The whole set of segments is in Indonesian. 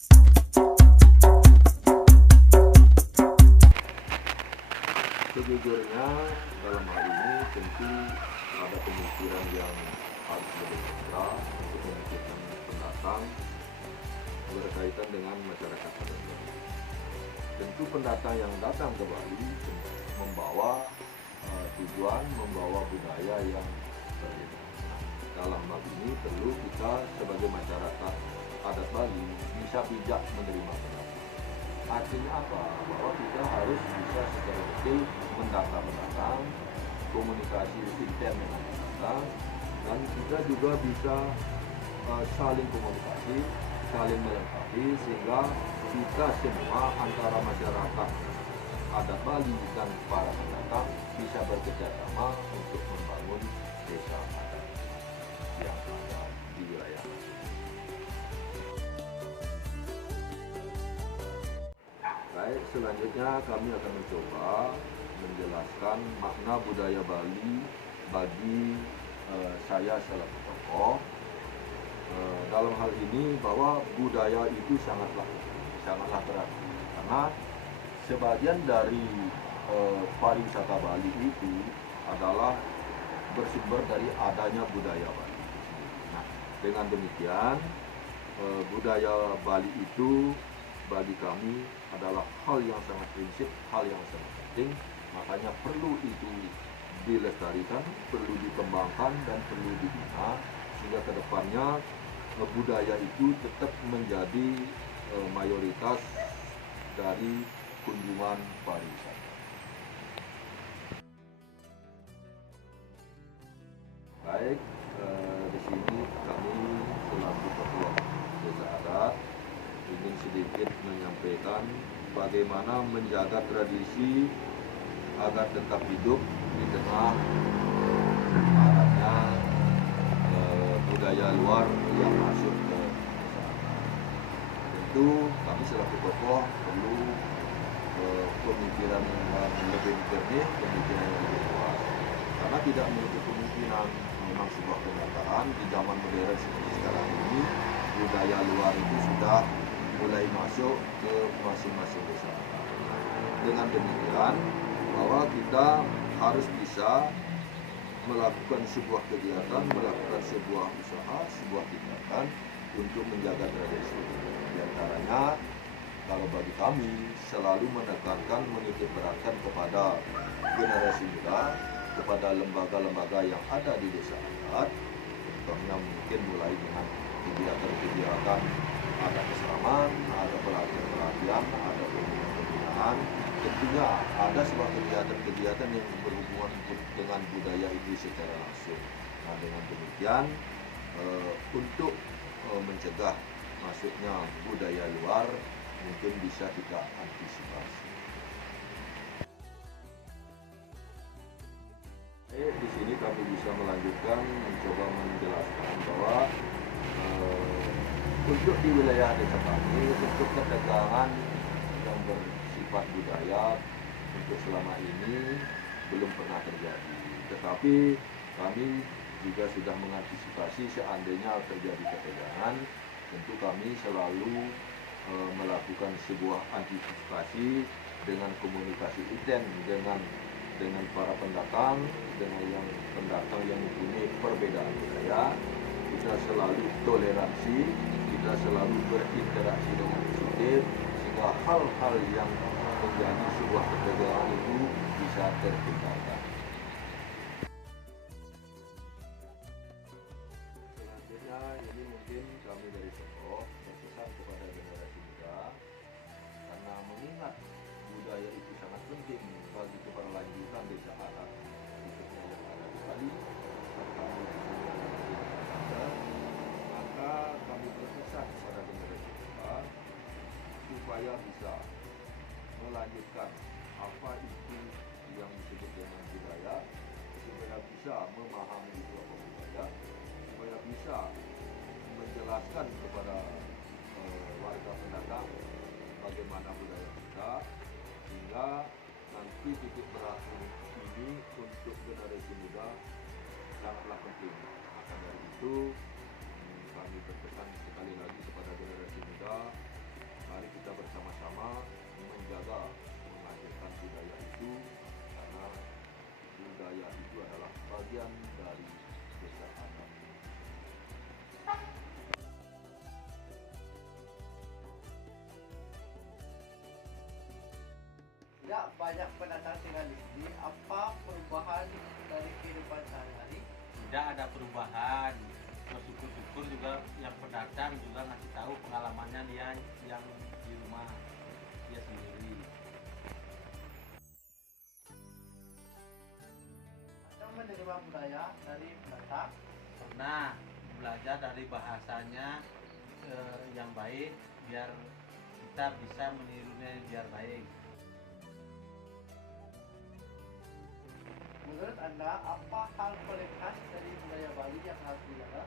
Sejujurnya dalam hal ini tentu ada pemikiran yang harus lebih ekstra untuk memikirkan pendatang berkaitan dengan masyarakat adat Bali. Tentu pendatang yang datang ke Bali membawa tujuan, membawa budaya yang berbeda. Nah, dalam hal ini perlu kita sebagai masyarakat adat Bali bisa bijak menerima pendatang. Artinya apa? Bahwa kita harus bisa secara detail mendata pendatang, komunikasi intern dengan pendatang, dan kita juga bisa saling komunikasi, saling melengkapi, sehingga kita semua antara masyarakat adat Bali dan para pendatang bisa bekerja sama untuk membangun desa adat yang ada di wilayah. Baik, selanjutnya kami akan mencoba menjelaskan makna budaya Bali bagi saya selaku tokoh. Dalam hal ini bahwa budaya itu sangatlah berarti, karena sebagian dari pariwisata Bali itu adalah bersumber dari adanya budaya Bali. Nah, dengan demikian budaya Bali itu bagi kami adalah hal yang sangat prinsip, hal yang sangat penting. Makanya perlu itu dilestarikan, perlu dikembangkan, dan perlu dibina, sehingga kedepannya budaya itu tetap menjadi mayoritas dari kunjungan pariwisata. Baik, di sini kami selaku ketua desa adat ingin sedikit menyampaikan bagaimana menjaga tradisi agar tetap hidup di tengah maraknya budaya luar yang masuk ke masyarakat. Tentu kami selaku tokoh perlu pemikiran yang lebih jernih, pemikiran yang lebih luas, karena tidak menutup kemungkinan memang sebuah kenyataan di zaman modern seperti sekarang ini budaya luar itu sudah mulai masuk ke masing-masing desa. Dengan demikian, bahwa kita harus bisa melakukan sebuah kegiatan, melakukan sebuah usaha, sebuah tindakan untuk menjaga tradisi. Di antaranya, kalau bagi kami selalu menekankan, menitik beratkan kepada generasi muda, kepada lembaga-lembaga yang ada di desa adat, contohnya mungkin mulai dengan kegiatan-kegiatan, ada keselamatan, ada pelatihan-pelatihan, ada pembinaan. Tentunya ada sebuah kegiatan-kegiatan yang berhubungan dengan budaya itu secara langsung. Nah, dengan demikian untuk mencegah masuknya budaya luar mungkin bisa kita antisipasi. Di sini kami bisa melanjutkan mencoba menjelaskan bahwa untuk di wilayah desa kami, untuk perdagangan yang bersifat budaya untuk selama ini belum pernah terjadi. Tetapi kami juga sudah mengantisipasi seandainya terjadi perdagangan, tentu kami selalu melakukan sebuah antisipasi dengan komunikasi intens dengan para pendatang, dengan pendatang yang mempunyai perbedaan budaya. Kita selalu toleransi, kita selalu berinteraksi dengan positif, sehingga hal-hal yang menjadi sebuah perdagangan itu bisa terhindarkan. Selanjutnya, ini mungkin kami dari Solo berpesan kepada generasi muda, karena mengingat budaya itu sangat penting bagi keberlanjutan desa adat, khususnya yang ada di Bali, maka kami berpesan kepada generasi muda supaya bisa melanjutkan apa itu yang disebut dengan budaya, supaya bisa memahami itu apa budaya, supaya bisa menjelaskan kepada warga pendatang bagaimana budaya kita, sehingga nanti titik berat ini untuk generasi muda sangatlah penting. Maka dari itu kami berpesan sekali lagi kepada generasi muda itu adalah bagian dari desa adat. Tidak banyak pendatang tinggal di sini. Apa perubahan dari kehidupan sehari-hari? Tidak ada perubahan. Syukur-syukur juga yang pendatang juga ngasih tahu pengalamannya dia yang di rumah dia sendiri. Atau menerima budaya dari pendatang? Pernah belajar dari bahasanya yang baik biar kita bisa menirunya biar baik. Menurut Anda, apa hal paling khas dari budaya Bali yang harus dijaga?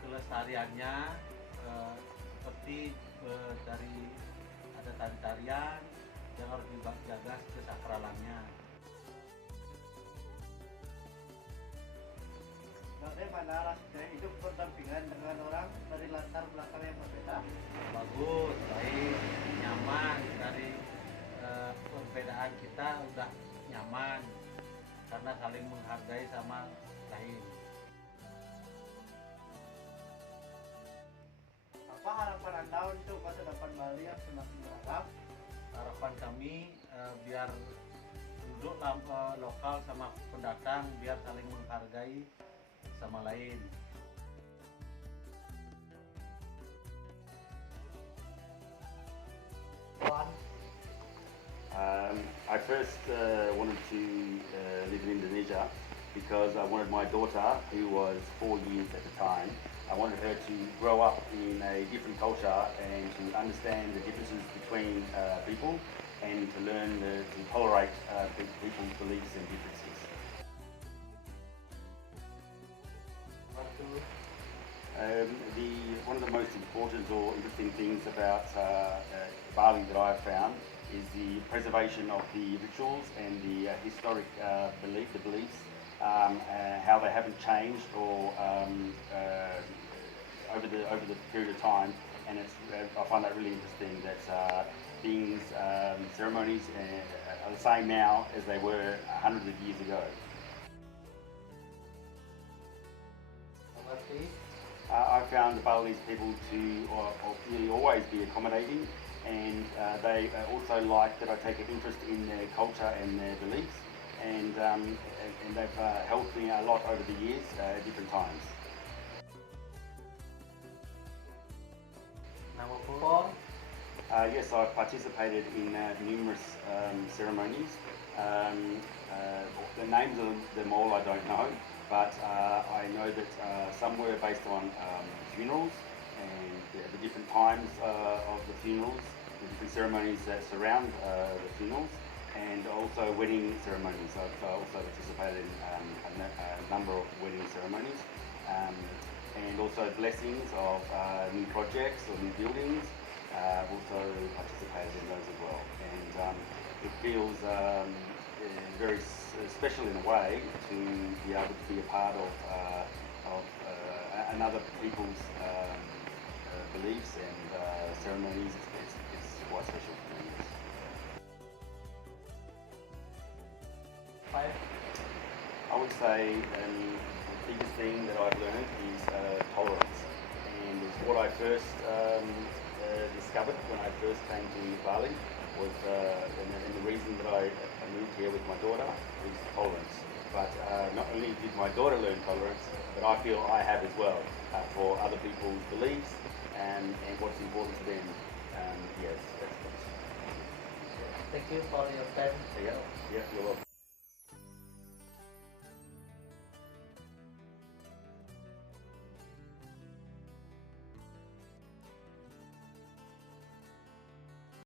Kelestariannya seperti dari ada tari-tarian yang harus dijaga kesakralannya. Bagaimana rasanya hidup berdampingan dengan orang dari latar belakang yang berbeda? Bagus, baik, nyaman. Dari perbedaan kita udah nyaman karena saling menghargai sama lain. Apa harapan Anda untuk masa depan Bali yang semakin beragam? Harapan kami biar duduk lokal sama pendatang biar saling menghargai sama lain. I first wanted to live in Indonesia because I wanted my daughter, who was 4 years at the time, I wanted her to grow up in a different culture and to understand the differences between people and to learn to tolerate people's beliefs and differences. One of the most important or interesting things about Bali that I've found is the preservation of the rituals and the historic beliefs, how they haven't changed or over the period of time, and I find that really interesting that things, ceremonies are the same now as they were hundreds of years ago. I found the Balinese people to really always be accommodating, and they also like that I take an interest in their culture and their beliefs, and they've helped me a lot over the years at different times. Yes, I've participated in numerous ceremonies. The names of them all I don't know, but I know that some were based on funerals and the different times of the funerals, the different ceremonies that surround the funerals, and also wedding ceremonies. I've also participated in a number of wedding ceremonies, and also blessings of new projects or new buildings. I've also participated in those as well, and it feels very special in a way to be able to be a part of another people's beliefs and ceremonies. It's quite special for me. I would say the biggest thing that I've learned is tolerance, and it's what I first discovered when I first came to Bali was, and the reason that I moved here with my daughter is tolerance. But not only did my daughter learn tolerance, but I feel I have as well for other people's beliefs and what's important to them. Yes, that's Thank you for your time. Yeah.